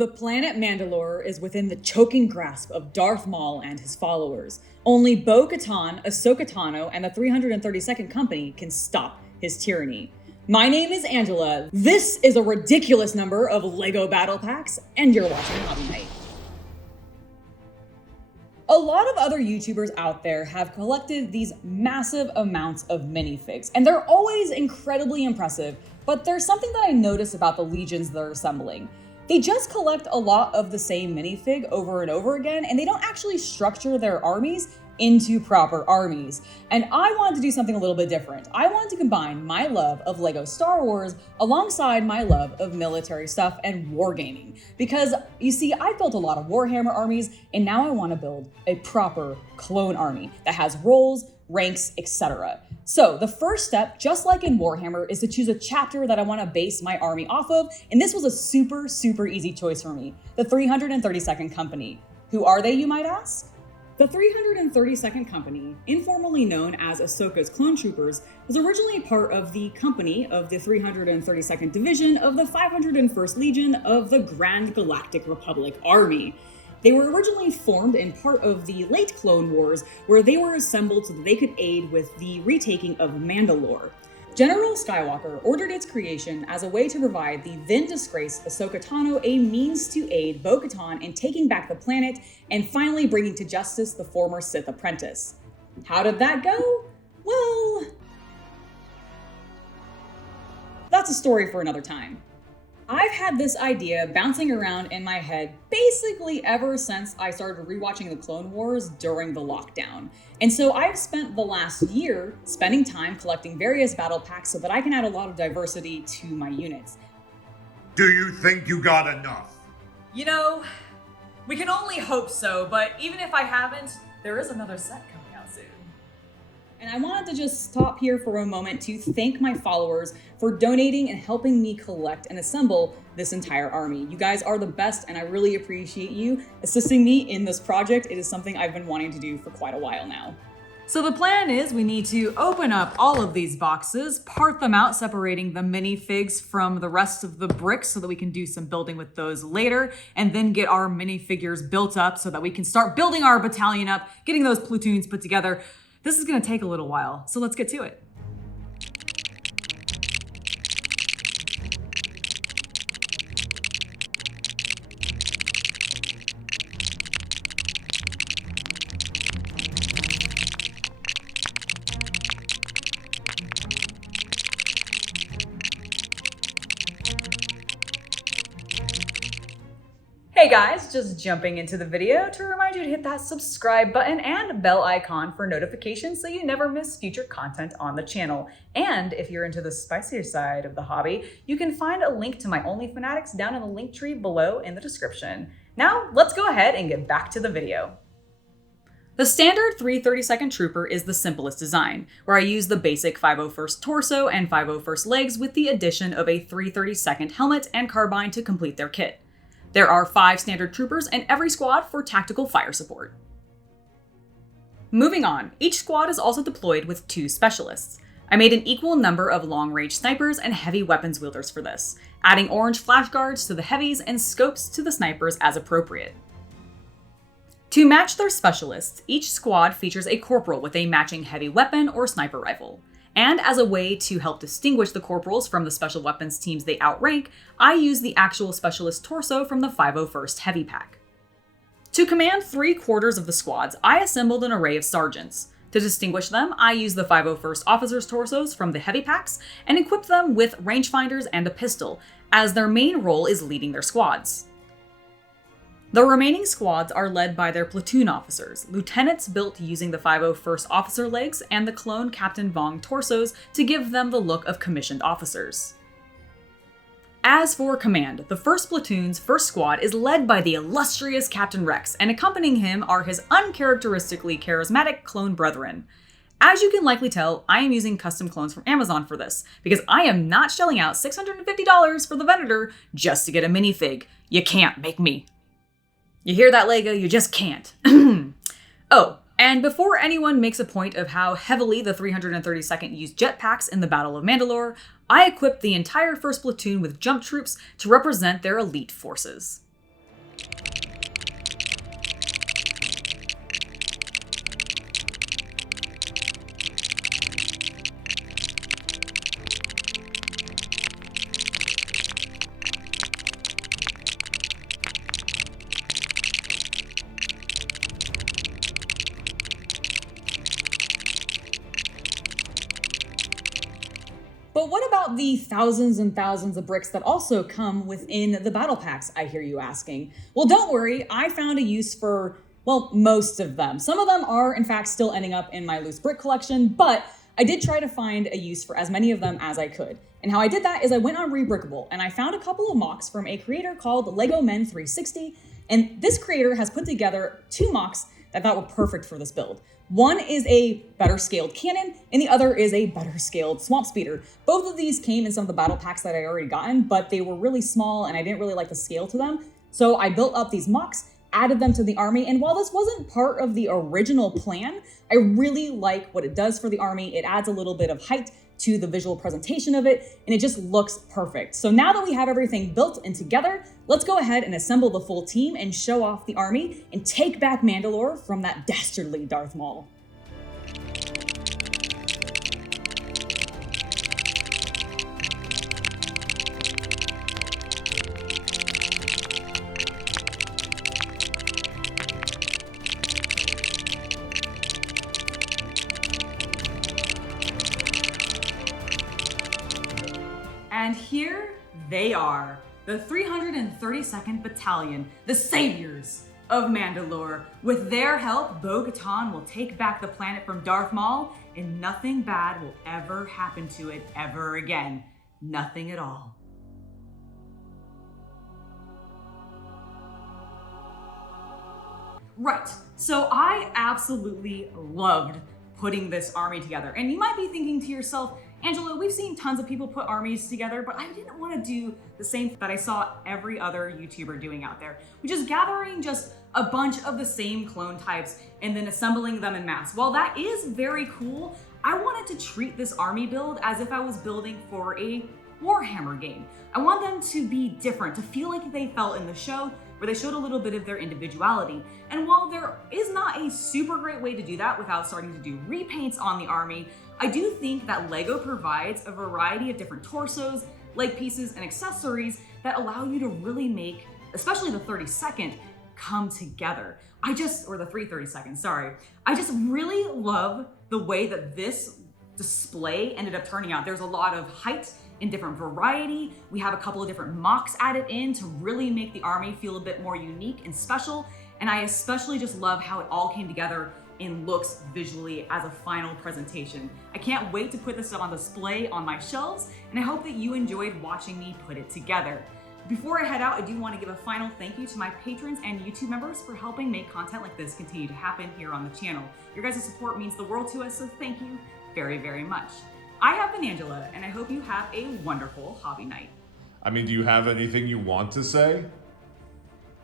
The planet Mandalore is within the choking grasp of Darth Maul and his followers. Only Bo-Katan, Ahsoka Tano, and the 332nd Company can stop his tyranny. My name is Angela. This is a ridiculous number of LEGO battle packs, and you're watching Hobby Night. A lot of other YouTubers out there have collected these massive amounts of minifigs, and they're always incredibly impressive, but there's something that I notice about the legions they're assembling. They just collect a lot of the same minifig over and over again, and they don't actually structure their armies into proper armies. And I wanted to do something a little bit different. I wanted to combine my love of LEGO Star Wars alongside my love of military stuff and wargaming. Because you see, I built a lot of Warhammer armies, and now I want to build a proper clone army that has roles, ranks, etc. So the first step, just like in Warhammer, is to choose a chapter that I want to base my army off of, and this was a super easy choice for me, the 332nd Company. Who are they, you might ask? The 332nd Company, informally known as Ahsoka's Clone Troopers, was originally part of the company of the 332nd Division of the 501st Legion of the Grand Galactic Republic Army. They were originally formed in part of the late Clone Wars, where they were assembled so that they could aid with the retaking of Mandalore. General Skywalker ordered its creation as a way to provide the then-disgraced Ahsoka Tano a means to aid Bo-Katan in taking back the planet and finally bringing to justice the former Sith apprentice. How did that go? Well, that's a story for another time. I've had this idea bouncing around in my head basically ever since I started rewatching the Clone Wars during the lockdown. And so I've spent the last year spending time collecting various battle packs so that I can add a lot of diversity to my units. Do you think you got enough? You know, we can only hope so, but even if I haven't, there is another set coming out soon. And I wanted to just stop here for a moment to thank my followers for donating and helping me collect and assemble this entire army. You guys are the best, and I really appreciate you assisting me in this project. It is something I've been wanting to do for quite a while now. So the plan is we need to open up all of these boxes, part them out, separating the minifigs from the rest of the bricks so that we can do some building with those later, and then get our minifigures built up so that we can start building our battalion up, getting those platoons put together. This is going to take a little while, so let's get to it. Hey guys, just jumping into the video to remind you to hit that subscribe button and bell icon for notifications so you never miss future content on the channel. And if you're into the spicier side of the hobby, you can find a link to my Only Fanatics down in the link tree below in the description. Now, let's go ahead and get back to the video. The standard 332nd Trooper is the simplest design, where I use the basic 501st torso and 501st legs with the addition of a 332nd helmet and carbine to complete their kit. There are 5 standard troopers in every squad for tactical fire support. Moving on, each squad is also deployed with 2 specialists. I made an equal number of long-range snipers and heavy weapons wielders for this, adding orange flash guards to the heavies and scopes to the snipers as appropriate. To match their specialists, each squad features a corporal with a matching heavy weapon or sniper rifle. And as a way to help distinguish the corporals from the special weapons teams they outrank, I use the actual specialist torso from the 501st Heavy Pack. To command 3/4 of the squads, I assembled an array of sergeants. To distinguish them, I used the 501st officers' torsos from the Heavy Packs and equipped them with rangefinders and a pistol, as their main role is leading their squads. The remaining squads are led by their platoon officers, lieutenants built using the 501st officer legs and the clone Captain Vong torsos to give them the look of commissioned officers. As for command, the 1st platoon's first squad is led by the illustrious Captain Rex, and accompanying him are his uncharacteristically charismatic clone brethren. As you can likely tell, I am using custom clones from Amazon for this, because I am not shelling out $650 for the vendor just to get a minifig. You can't make me. You hear that, LEGO? You just can't. Oh, and before anyone makes a point of how heavily the 332nd used jetpacks in the Battle of Mandalore, I equipped the entire 1st platoon with jump troops to represent their elite forces. But what about the thousands and thousands of bricks that also come within the battle packs, I hear you asking? Well, don't worry, I found a use for, well, most of them. Some of them are, in fact, still ending up in my loose brick collection, but I did try to find a use for as many of them as I could. And how I did that is I went on Rebrickable, and I found a couple of mocks from a creator called Lego Men 360, and this creator has put together 2 mocks that I thought were perfect for this build. One is a better scaled cannon, and the other is a better scaled swamp speeder. Both of these came in some of the battle packs that I already gotten, but they were really small and I didn't really like the scale to them. So I built up these mocks, added them to the army, and while this wasn't part of the original plan, I really like what it does for the army. It adds a little bit of height to the visual presentation of it, and it just looks perfect. So now that we have everything built and together, let's go ahead and assemble the full team and show off the army and take back Mandalore from that dastardly Darth Maul. And here they are, the 332nd Battalion, the saviors of Mandalore. With their help, Bo-Katan will take back the planet from Darth Maul, and nothing bad will ever happen to it ever again. Nothing at all. Right, so I absolutely loved putting this army together. And you might be thinking to yourself, Angela, we've seen tons of people put armies together, but I didn't want to do the same that I saw every other YouTuber doing out there, which is gathering just a bunch of the same clone types and then assembling them in mass. While that is very cool, I wanted to treat this army build as if I was building for a Warhammer game. I want them to be different, to feel like they felt in the show, where they showed a little bit of their individuality. And while there is not a super great way to do that without starting to do repaints on the army, I do think that LEGO provides a variety of different torsos, leg pieces, and accessories that allow you to really make, especially the 32nd, come together. Or the 332nd, sorry. I just really love the way that this display ended up turning out. There's a lot of height in different variety. We have a couple of different mocks added in to really make the army feel a bit more unique and special. And I especially just love how it all came together and looks visually as a final presentation. I can't wait to put this on display on my shelves, and I hope that you enjoyed watching me put it together. Before I head out, I do want to give a final thank you to my patrons and YouTube members for helping make content like this continue to happen here on the channel. Your guys' support means the world to us, so thank you very, very much. I have been Angela, and I hope you have a wonderful hobby night. I mean, do you have anything you want to say?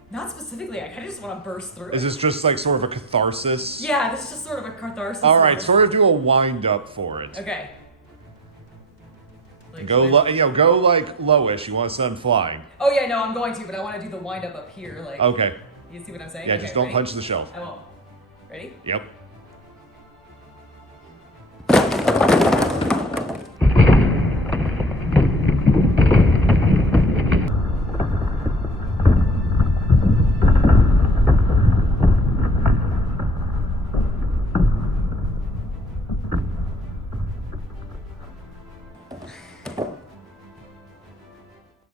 Not specifically, I kind of just want to burst through. Is this just like sort of a catharsis? Yeah, this is just sort of a catharsis. All right, sort of do a wind up for it. Okay. Go like lowish. You want to send flying. Oh yeah, no, I'm going to, but I want to do the wind up here. Like. Okay. You see what I'm saying? Yeah, okay, just don't ready? punch the shelf. I won't. Ready? Yep.